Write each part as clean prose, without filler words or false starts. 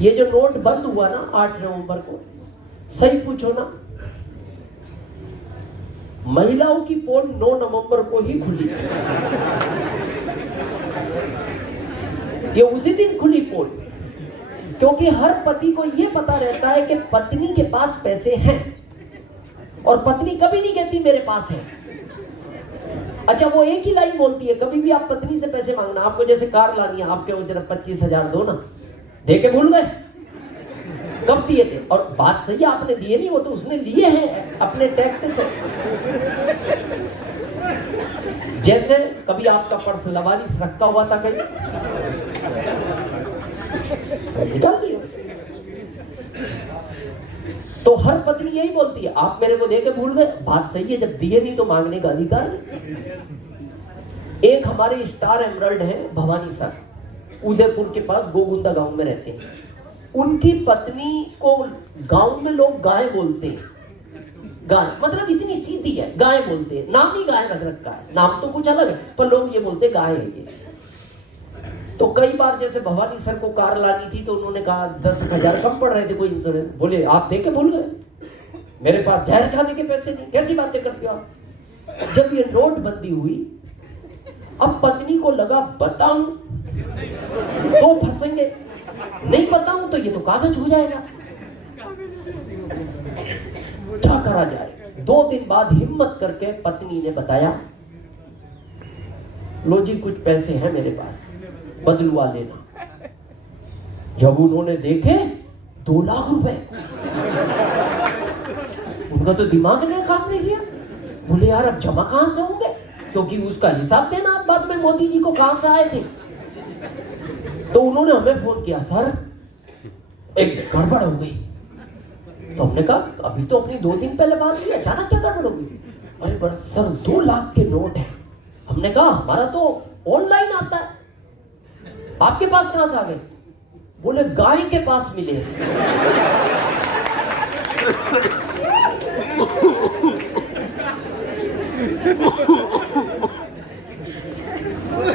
ये जो नोट बंद हुआ ना 8 नवंबर को, सही पूछो ना, महिलाओं की पोल 9 नवंबर को ही खुली। ये उसी दिन खुली पोल, क्योंकि हर पति को यह पता रहता है कि पत्नी के पास पैसे हैं, और पत्नी कभी नहीं कहती मेरे पास है। अच्छा, वो एक ही लाइन बोलती है, कभी भी आप पत्नी से पैसे मांगना, आपको जैसे कार लानी है, आपके वो जरा 25,000 दो ना, दे के भूल गए, कब दिए थे? और बात सही है, आपने दिए नहीं, वो तो उसने लिए हैं अपने टैक्स से। जैसे कभी आपका पर्स लवारिस रखा हुआ था कहीं, निकाल दिया उसे। तो हर पत्नी यही बोलती है, आप मेरे को दे के भूल गए। बात सही है, जब दिए नहीं तो मांगने का अधिकार नहीं। एक हमारे स्टार एमरल्ड है भवानी सर, उदयपुर के पास गोगुंदा गांव में रहते हैं। उनकी पत्नी को गांव में लोग गाय बोलते हैं। गाय मतलब इतनी सीधी है, गाय बोलते हैं, नाम ही गाय रख रखा है, नाम तो कुछ अलग है पर लोग ये बोलते गाय है ये। तो कई बार जैसे भवानी सर को कार लानी थी तो उन्होंने कहा 10,000 कम पड़ रहे थे कोई इंश्योरेंस, बोले आप दे के भूल गए, मेरे पास जहर खाने के पैसे नहीं। कैसी बातें करते हो आप? जब ये नोटबंदी हुई, अब पत्नी को लगा बताऊं तो फंसेंगे, नहीं बताऊं तो ये तो कागज हो जाएगा, क्या करा जाए। 2 दिन बाद हिम्मत करके पत्नी ने बताया, लो जी कुछ पैसे हैं मेरे पास, बदलवा लेना। जब उन्होंने देखे 2 लाख रुपए, उनका तो दिमाग ने काम नहीं किया। बोले यार अब जमा कहां से होंगे, क्योंकि उसका हिसाब देना आप बाद में मोदी जी को कहां से आए थे। तो उन्होंने हमें फोन किया, सर एक गड़बड़ हो गई। तो हमने कहा अभी तो अपनी 2 दिन पहले बात की, अचानक क्या गड़बड़ हो गई? अरे पर सर 2 लाख के नोट है। हमने कहा हमारा तो ऑनलाइन आता है, आपके पास कहां से आ गए? बोले गाय के पास मिले।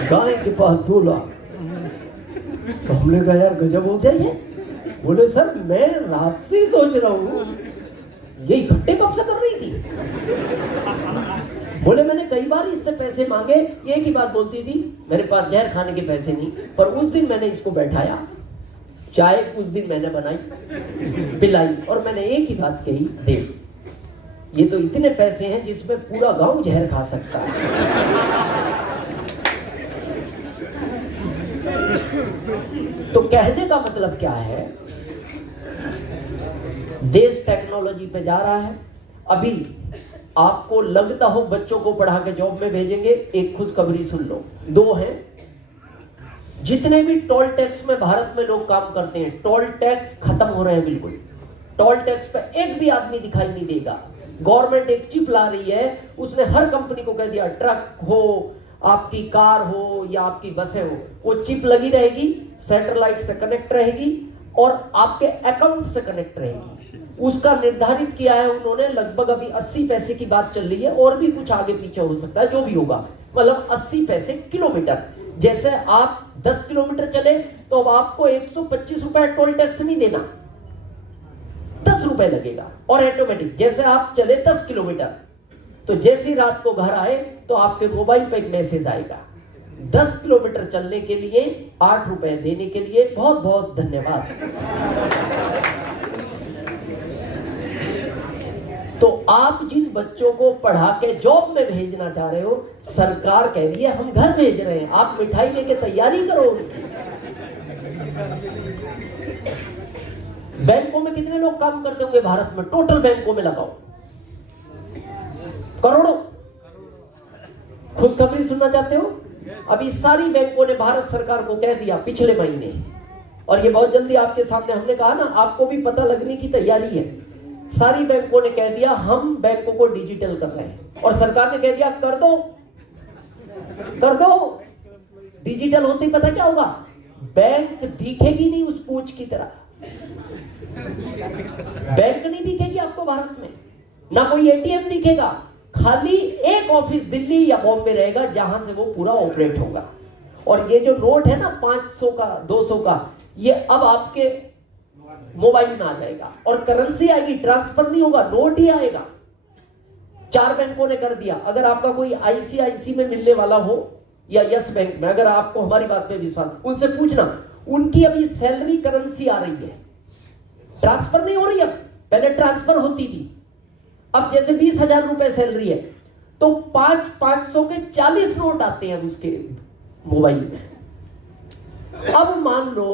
गाय के पास 2 लाख। तो हमने कहा यार गजब हो जाइए। बोले सर मैं रात से सोच रहा हूं ये इकट्ठे कब से कर रही थी। बोले मैंने कई बार इससे पैसे मांगे, ये एक ही बात बोलती थी मेरे पास जहर खाने के पैसे नहीं, पर उस दिन मैंने इसको बैठाया, चाय उस दिन मैंने बनाई पिलाई, और मैंने एक ही बात कही, देख ये तो इतने पैसे हैं जिसमें पूरा गांव जहर खा सकता है। तो कहने का मतलब क्या है, देश टेक्नोलॉजी पे जा रहा है। अभी आपको लगता हो बच्चों को पढ़ा के जॉब में भेजेंगे, एक खुशखबरी सुन लो, 2 हैं। जितने भी टोल टैक्स में भारत में लोग काम करते हैं, टोल टैक्स खत्म हो रहे हैं बिल्कुल। टोल टैक्स पे एक भी आदमी दिखाई नहीं देगा। गवर्नमेंट एक चिप ला रही है, उसने हर कंपनी को कह दिया ट्रक हो, आपकी कार हो या आपकी बसें हो, वो चिप लगी रहेगी, सैटेलाइट से कनेक्ट रहेगी और आपके अकाउंट से कनेक्ट रहेगी। उसका निर्धारित किया है उन्होंने, लगभग अभी 80 पैसे की बात चल रही है, और भी कुछ आगे पीछे हो सकता है, जो भी होगा, मतलब 80 पैसे किलोमीटर। जैसे आप 10 किलोमीटर चले तो अब आपको 125 रुपए टोल टैक्स नहीं देना, 10 रुपए लगेगा और ऑटोमेटिक। जैसे आप चले 10 किलोमीटर तो जैसी रात को घर आए तो आपके मोबाइल पे एक मैसेज आएगा, 10 किलोमीटर चलने के लिए 8 रुपए देने के लिए बहुत बहुत धन्यवाद। तो आप जिन बच्चों को पढ़ा के जॉब में भेजना चाह रहे हो, सरकार कह रही है हम घर भेज रहे हैं, आप मिठाई लेके तैयारी करो उनकी। बैंकों में कितने लोग काम करते होंगे भारत में, टोटल बैंकों में लगाओ करोड़ों। खुशखबरी सुनना चाहते हो? अभी सारी बैंकों ने भारत सरकार को कह दिया पिछले महीने, और ये बहुत जल्दी आपके सामने, हमने कहा ना आपको भी पता लगने की तैयारी है। सारी बैंकों ने कह दिया हम बैंकों को डिजिटल कर रहे हैं, और सरकार ने कह दिया कर दो कर दो। डिजिटल होते ही पता क्या होगा, बैंक दिखेगी नहीं उस पूंछ की तरह। बैंक नहीं दिखेगी आपको भारत में, ना कोई एटीएम दिखेगा, खाली एक ऑफिस दिल्ली या बॉम्बे रहेगा जहां से वो पूरा ऑपरेट होगा। और ये जो नोट है ना 500 का 200 का, ये अब आपके मोबाइल में आ जाएगा और करेंसी आएगी, ट्रांसफर नहीं होगा, नोट ही आएगा। 4 बैंकों ने कर दिया। अगर आपका कोई आईसीआईसी में मिलने वाला हो या यस बैंक में, अगर आपको हमारी बात पे विश्वास, उनसे पूछना, उनकी अभी सैलरी करेंसी आ रही है, ट्रांसफर नहीं हो रही। अब पहले ट्रांसफर होती थी, अब जैसे 20,000 रुपए सैलरी है तो 500 के 40 नोट आते हैं उसके मोबाइल में। अब मान लो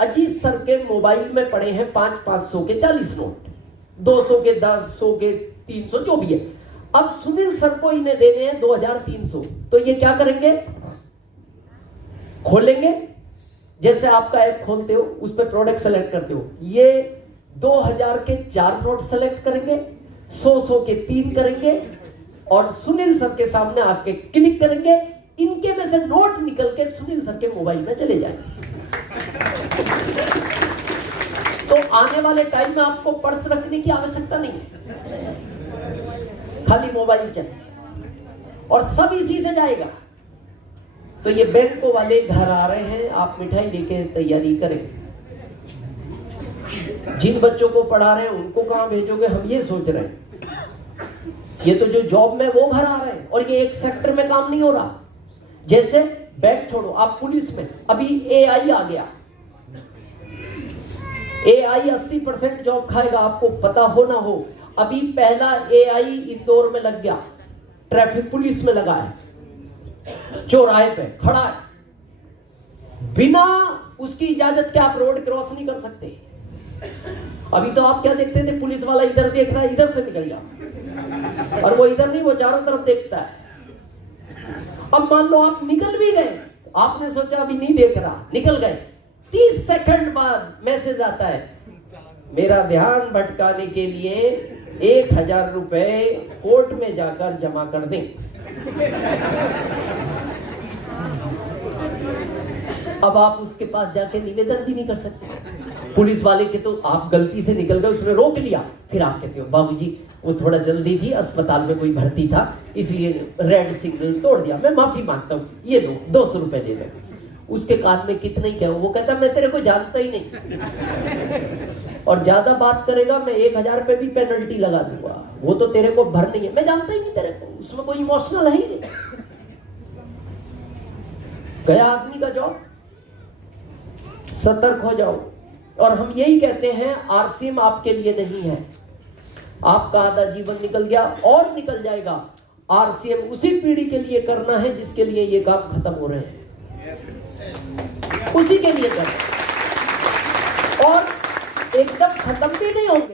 अजीत सर के मोबाइल में पड़े हैं 500 के 40 नोट, 200 के 10, 100 के 300, जो भी है। अब सुनील सर को इन्हें देने हैं 2,300, तो ये क्या करेंगे? खोलेंगे, जैसे आपका ऐप खोलते हो उस पर प्रोडक्ट सेलेक्ट करते हो, ये 2,000 के 4 नोट सेलेक्ट करेंगे, 100 के 3 करेंगे और सुनील सर के सामने आके क्लिक करेंगे, इनके में से नोट निकल के सुनील सर के मोबाइल में चले जाएंगे। तो आने वाले टाइम में आपको पर्स रखने की आवश्यकता नहीं है, खाली मोबाइल चाहिए और सब इसी से जाएगा। तो ये बैंकों वाले घर आ रहे हैं, आप मिठाई लेके तैयारी करें। जिन बच्चों को पढ़ा रहे हैं उनको कहां भेजोगे, हम ये सोच रहे हैं। ये तो जो जॉब में वो घर आ रहे हैं और ये एक सेक्टर में काम नहीं हो रहा। जैसे बैग छोड़ो, आप पुलिस में अभी एआई आ गया, एआई 80% जॉब खाएगा, आपको पता हो ना हो। अभी पहला एआई इंदौर में लग गया, ट्रैफिक पुलिस में लगा है, चौराहे पे खड़ा है, बिना उसकी इजाजत के आप रोड क्रॉस नहीं कर सकते। अभी तो आप क्या देखते थे, पुलिस वाला इधर देख रहा है, इधर से निकल जा, और वो इधर नहीं, वो चारों तरफ देखता है। अब मान लो आप निकल भी गए, आपने सोचा अभी नहीं देख रहा, निकल गए, 30 सेकंड बाद मैसेज आता है, मेरा ध्यान भटकाने के लिए 1,000 रुपए कोर्ट में जाकर जमा कर दें। अब आप उसके पास जाके निवेदन भी नहीं कर सकते। पुलिस वाले के तो आप गलती से निकल गए, उसने रोक लिया, फिर आप कहते हो बाबूजी वो थोड़ा जल्दी थी, अस्पताल में कोई भर्ती था इसलिए रेड सिग्नल तोड़ दिया, मैं माफी मांगता हूँ, ये लो 200 रुपए ले लो। उसके कान में कितने क्या, वो कहता मैं तेरे को जानता ही नहीं, और ज्यादा बात करेगा मैं 1,000 पे भी पेनल्टी लगा दूंगा, वो तो तेरे को भरनी है, मैं जानता ही नहीं तेरे को, उसमें कोई इमोशनल है ही नहीं। गया आदमी का जॉब। सतर्क हो जाओ। और हम यही कहते हैं, आरसीएम आपके लिए नहीं है। आपका आधा जीवन निकल गया और निकल जाएगा। आरसीएम उसी पीढ़ी के लिए करना है जिसके लिए ये काम खत्म हो रहे हैं, उसी के लिए करना, और एकदम खत्म भी नहीं होंगे।